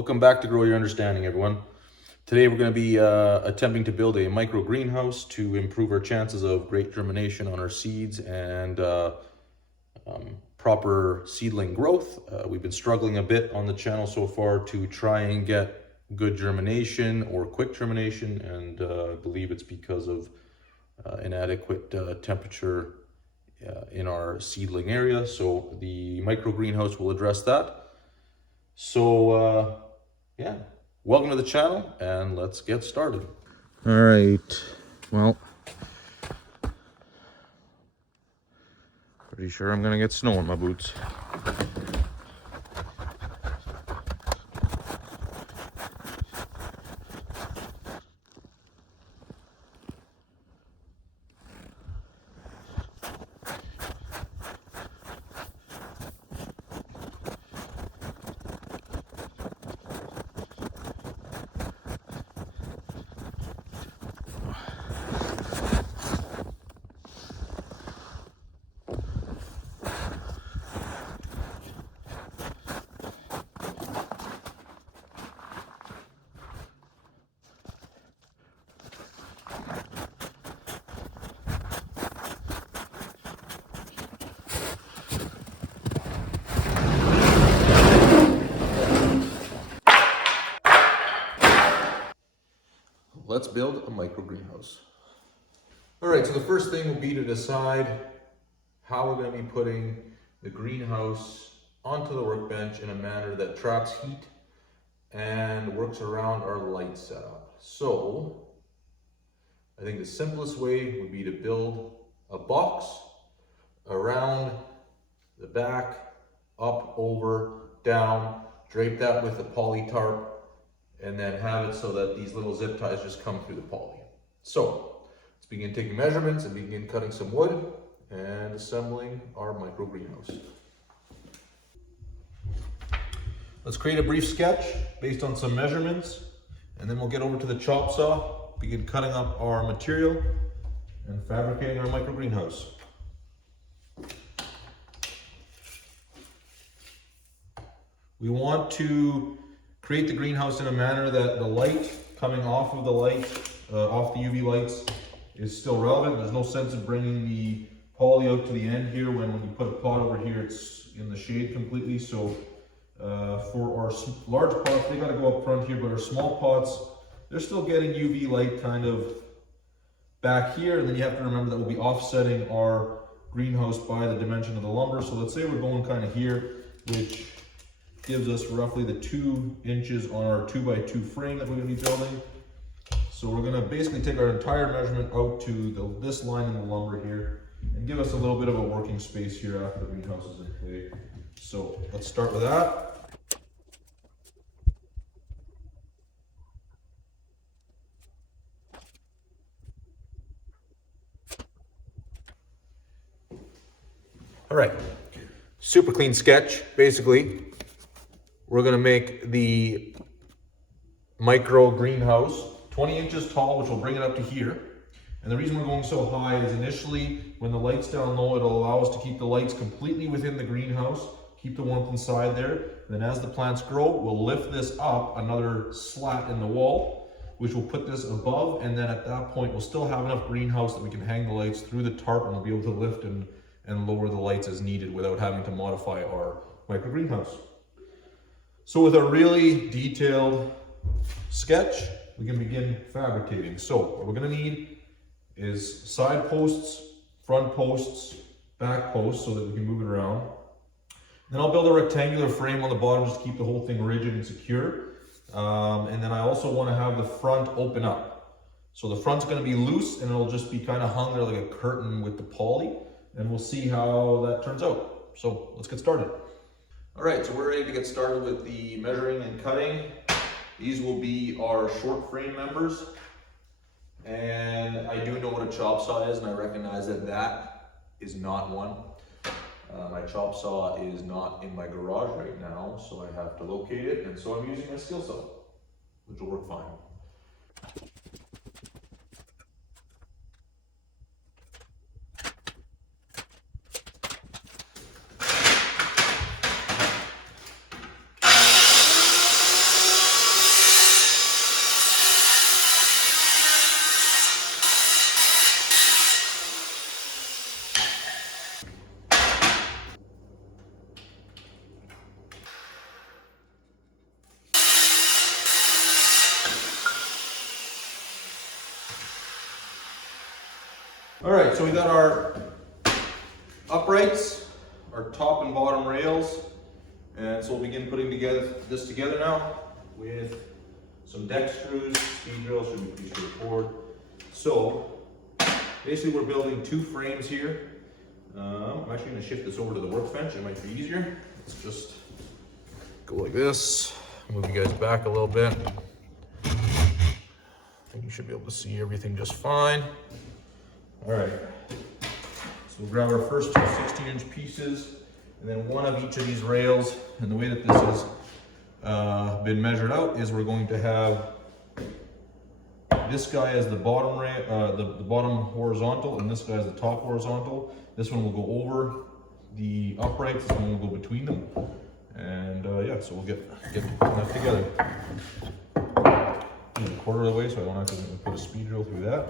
Welcome back to Grow Your Understanding, everyone. Today we're going to be attempting to build a micro greenhouse to improve our chances of great germination on our seeds and proper seedling growth. We've been struggling a bit on the channel so far to try and get good germination or quick germination, and I believe it's because of inadequate temperature in our seedling area. So the micro greenhouse will address that. So yeah, welcome to the channel and let's get started. All right, well, pretty sure I'm gonna get snow in my boots. Let's build a micro greenhouse. All right, so the first thing will be to decide how we're going to be putting the greenhouse onto the workbench in a manner that traps heat and works around our light setup. So I think the simplest way would be to build a box around the back, up, over, down, drape that with a poly tarp, and then have it so that these little zip ties just come through the poly. So let's begin taking measurements and begin cutting some wood and assembling our micro greenhouse. Let's create a brief sketch based on some measurements, and then we'll get over to the chop saw, begin cutting up our material and fabricating our micro greenhouse. We want to create the greenhouse in a manner that the light coming off of the light, off the UV lights, is still relevant. There's no sense in bringing the poly out to the end here when you put a pot over here, it's in the shade completely. So for our large pots, they got to go up front here, but our small pots, they're still getting UV light kind of back here. And then you have to remember that we'll be offsetting our greenhouse by the dimension of the lumber. So let's say we're going kind of here, which gives us roughly the 2 inches on our 2x2 frame that we're going to be building. So we're going to basically take our entire measurement out to this line in the lumber here and give us a little bit of a working space here after the greenhouse is in play. So let's start with that. All right, super clean sketch. Basically, we're going to make the micro greenhouse 20 inches tall, which will bring it up to here. And the reason we're going so high is initially, when the light's down low, it'll allow us to keep the lights completely within the greenhouse, keep the warmth inside there. And then as the plants grow, we'll lift this up another slat in the wall, which will put this above. And then at that point, we'll still have enough greenhouse that we can hang the lights through the tarp, and we'll be able to lift and lower the lights as needed without having to modify our micro greenhouse. So with a really detailed sketch, we can begin fabricating. So what we're going to need is side posts, front posts, back posts so that we can move it around. Then I'll build a rectangular frame on the bottom just to keep the whole thing rigid and secure. And then I also want to have the front open up. So the front's going to be loose and it'll just be kind of hung there like a curtain with the poly. And we'll see how that turns out. So let's get started. All right, so we're ready to get started with the measuring and cutting. These will be our short frame members. And I do know what a chop saw is, and I recognize that that is not one. My chop saw is not in my garage right now, so I have to locate it, and so I'm using my skill saw, which will work fine. All right, so we got our uprights, our top and bottom rails, and so we'll begin putting this together now with some deck screws. Speed drill should be pretty straightforward. So basically we're building 2 frames here. I'm actually going to shift this over to the workbench, it might be easier. Let's just go like this, move you guys back a little bit. I think you should be able to see everything just fine. All right, so we'll grab our first 2 16-inch pieces, and then one of each of these rails. And the way that this has been measured out is we're going to have this guy as the bottom the bottom horizontal, and this guy as the top horizontal. This one will go over the uprights, this one will go between them. And yeah, so we'll get that together. A quarter of the way, so I don't have to put a speed drill through that.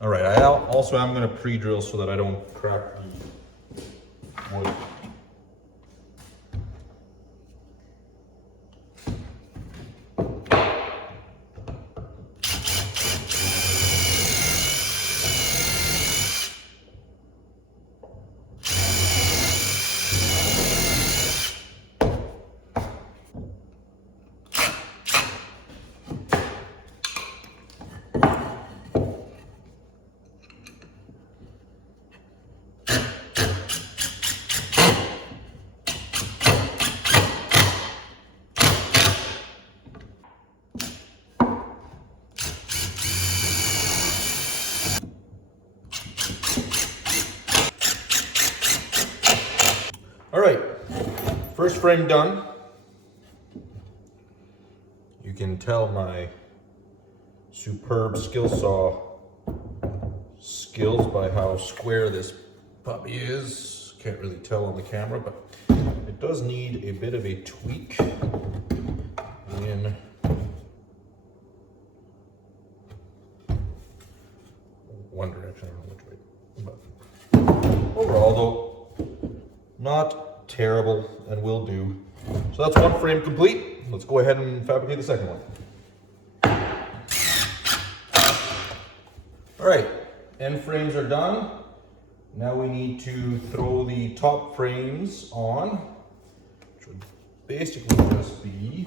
All right, I also am going to pre-drill so that I don't crack the wood. All right, first frame done. You can tell my superb skill saw skills by how square this puppy is. Can't really tell on the camera, but it does need a bit of a tweak in one direction, I don't know which way. But overall though, not terrible and will do. So that's one frame complete. Let's go ahead and fabricate the second one. All right, end frames are done. Now we need to throw the top frames on, which would basically just be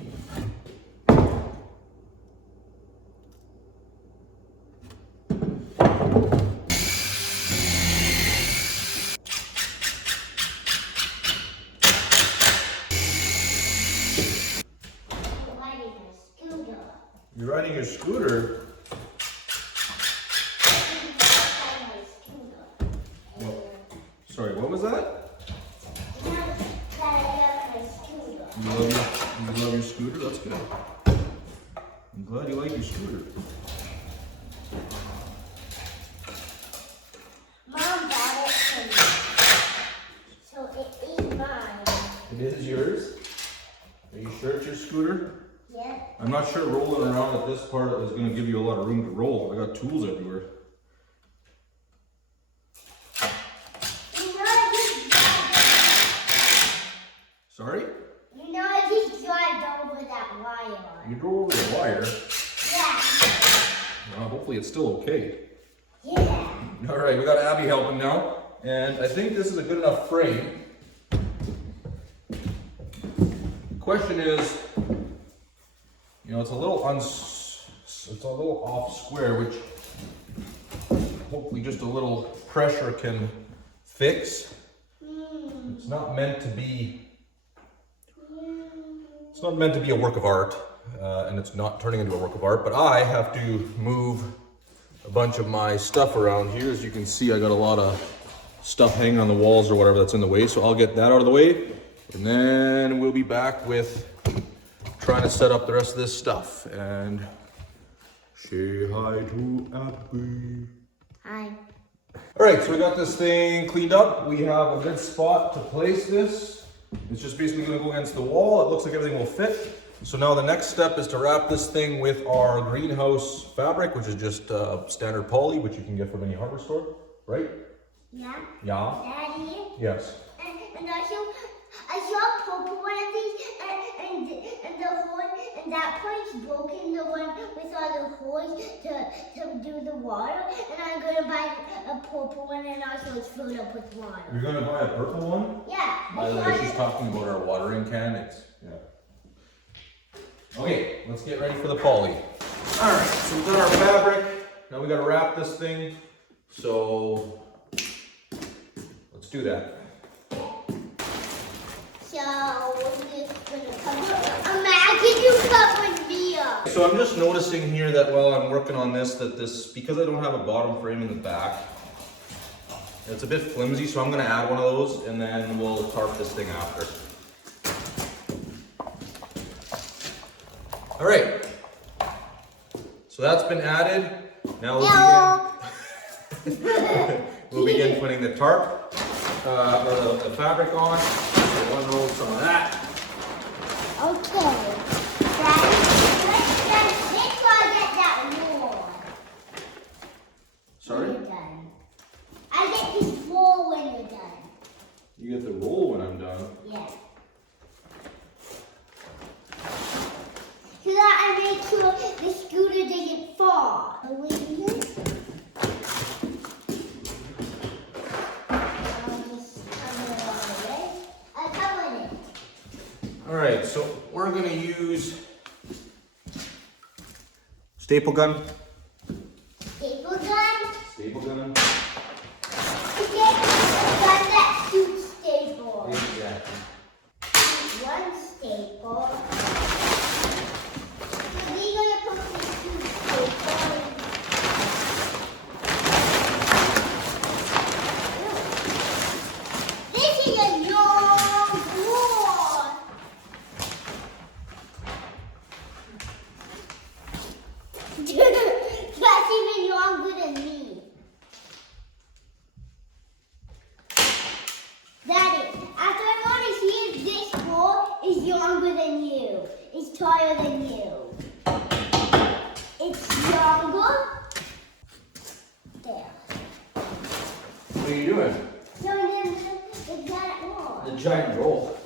you're riding your scooter. Well, sorry, what was that? You love your scooter? That's good. I'm glad you like your scooter. Mom bought it for me, so it is mine. It is yours? Are you sure it's your scooter? Yeah. I'm not sure rolling around at this part is going to give you a lot of room to roll. I got tools everywhere. Sorry? You know I just drive over that wire. You drove over the wire? Yeah. Well, hopefully it's still okay. Yeah. All right, we got Abby helping now. And I think this is a good enough frame. The question is, you know, it's a little off square, which hopefully just a little pressure can fix. It's not meant to be. It's not meant to be a work of art, and it's not turning into a work of art. But I have to move a bunch of my stuff around here. As you can see, I got a lot of stuff hanging on the walls or whatever that's in the way. So I'll get that out of the way, and then we'll be back with trying to set up the rest of this stuff. And say hi to Abby. Hi. All right, so we got this thing cleaned up. We have a good spot to place this. It's just basically gonna go against the wall. It looks like everything will fit. So now the next step is to wrap this thing with our greenhouse fabric, which is just standard poly, which you can get from any hardware store, right? Yeah. Yeah. Daddy. Yes. And I saw a purple one of these, and the hole, and that part's broken, the one with all the holes to do the water. And I'm gonna buy a purple one, and also it's filled up with water. You're gonna buy a purple one? Yeah. By the way, she's talking about our watering can. Yeah. Okay, let's get ready for the poly. All right, so we've got our fabric. Now we gotta wrap this thing. So let's do that. So we're just gonna cover. Imagine you covered me up. So I'm just noticing here that while I'm working on this, because I don't have a bottom frame in the back, it's a bit flimsy, so I'm gonna add one of those and then we'll tarp this thing after. All right, so that's been added. Now we'll begin putting the tarp, or the fabric on. So unroll some of that. Okay. Let's make sure I get that roll. Sorry? When you're done. I get this roll when you're done. You get the roll when I'm done. Yeah. So that I make sure the scooter doesn't fall. Are we here? I'll just cover it all the way. I covered it. All right, so we're gonna use staple gun. Staple gun. Staple gun. A gun that shoots staples. Exactly. One staple. So we're gonna put the two staples. This is a long wall. That's even longer than me. Daddy, after I want to see if this wall is longer than you, it's taller than you. It's longer. There. What are you doing? So then the giant wall. The giant roll.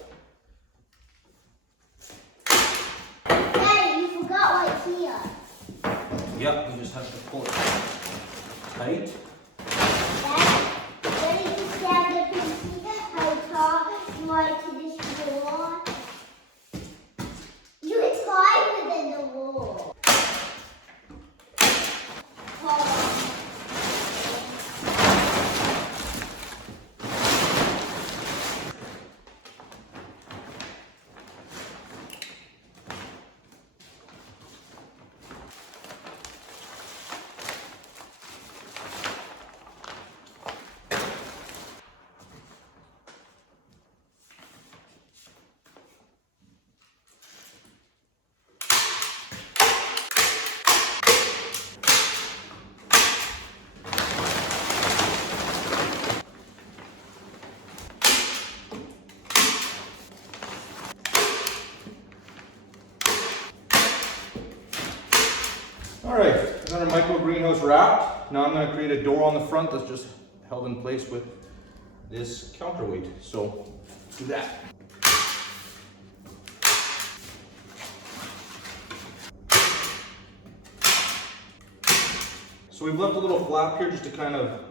Daddy, you forgot what's here. Yep, we just have to pull it tight. Daddy, just stand up and see how tall you are to this wall. You're taller than the wall. Hold on. All right, I got our micro greenhouse wrapped. Now I'm gonna create a door on the front that's just held in place with this counterweight. So let's do that. So we've left a little flap here just to kind of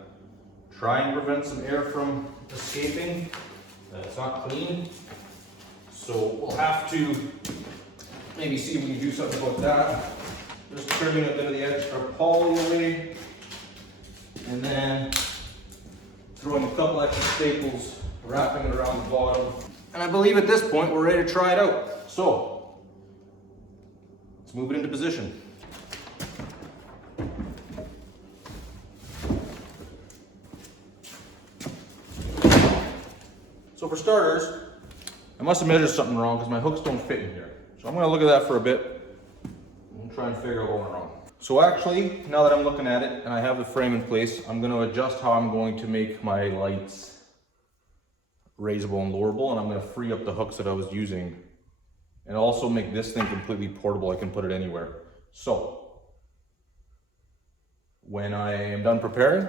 try and prevent some air from escaping. It's not clean. So we'll have to maybe see if we can do something about that. Just trimming a bit of the extra poly away. And then throwing a couple extra staples, wrapping it around the bottom. And I believe at this point we're ready to try it out. So let's move it into position. So for starters, I must have measured something wrong because my hooks don't fit in here. So I'm gonna look at that for a bit and try and figure out what went wrong. So actually, now that I'm looking at it and I have the frame in place, I'm gonna adjust how I'm going to make my lights raisable and lowerable, and I'm gonna free up the hooks that I was using and also make this thing completely portable. I can put it anywhere. So when I am done preparing,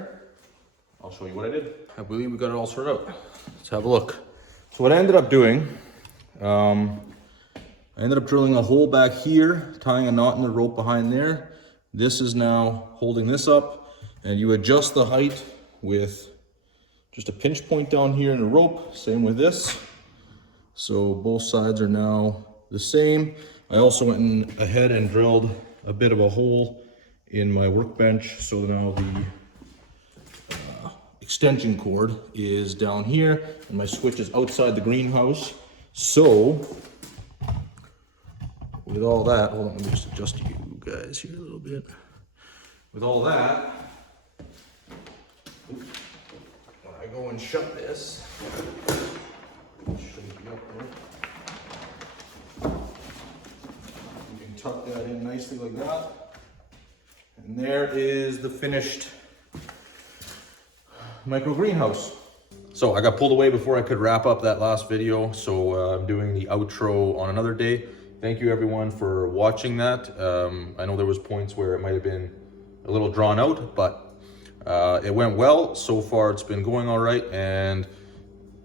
I'll show you what I did. I believe we got it all sorted out. Let's have a look. So what I ended up doing, I ended up drilling a hole back here, tying a knot in the rope behind there. This is now holding this up, and you adjust the height with just a pinch point down here in the rope. Same with this. So both sides are now the same. I also went ahead and drilled a bit of a hole in my workbench, so now the extension cord is down here and my switch is outside the greenhouse. So with all that, hold on, let me just adjust you guys here a little bit. With all that, when I go and shut this, should be up there. You can tuck that in nicely like that. And there is the finished micro greenhouse. So I got pulled away before I could wrap up that last video, so I'm doing the outro on another day. Thank you everyone for watching that. I know there was points where it might have been a little drawn out, but it went well. So far it's been going all right, and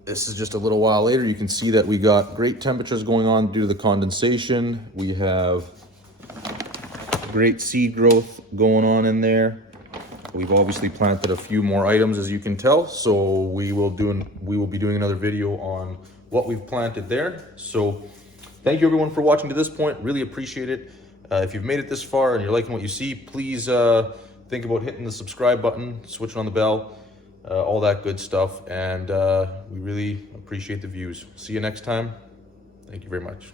this is just a little while later. You can see that we got great temperatures going on due to the condensation. We have great seed growth going on in there. We've obviously planted a few more items, as you can tell, so we will be doing another video on what we've planted there. So thank you everyone for watching to this point. Really appreciate it. If you've made it this far and you're liking what you see, please think about hitting the subscribe button, switching on the bell, all that good stuff. And we really appreciate the views. See you next time. Thank you very much.